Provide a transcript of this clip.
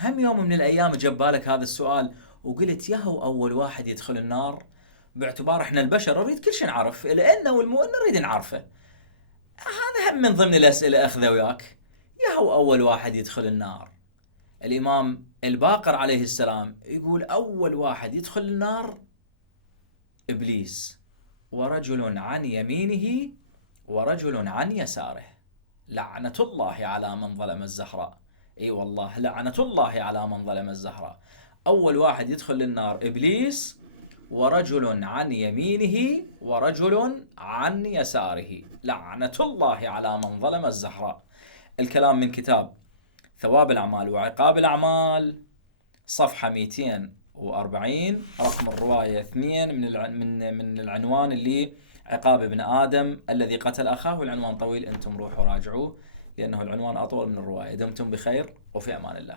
هم يوم من الأيام جاب بالك هذا السؤال وقلت ياهو أول واحد يدخل النار؟ باعتبار احنا البشر نريد كل شيء نعرف، لأنه والمو نريد نعرفه. هذا هم من ضمن الأسئلة أخذه وياك. ياهو أول واحد يدخل النار؟ الإمام الباقر عليه السلام يقول أول واحد يدخل النار إبليس، ورجل عن يمينه ورجل عن يساره، لعنة الله على من ظلم الزهراء. اي والله لعنة الله على من ظلم الزهراء. اول واحد يدخل للنار ابليس، ورجل عن يمينه ورجل عن يساره، لعنة الله على من ظلم الزهراء. الكلام من كتاب ثواب الأعمال وعقاب الأعمال، صفحة 240، رقم الرواية 2 من العنوان اللي عقاب ابن آدم الذي قتل أخاه. والعنوان طويل، أنتم روحوا راجعوه لأنه العنوان أطول من الرواية. دمتم بخير وفي أمان الله.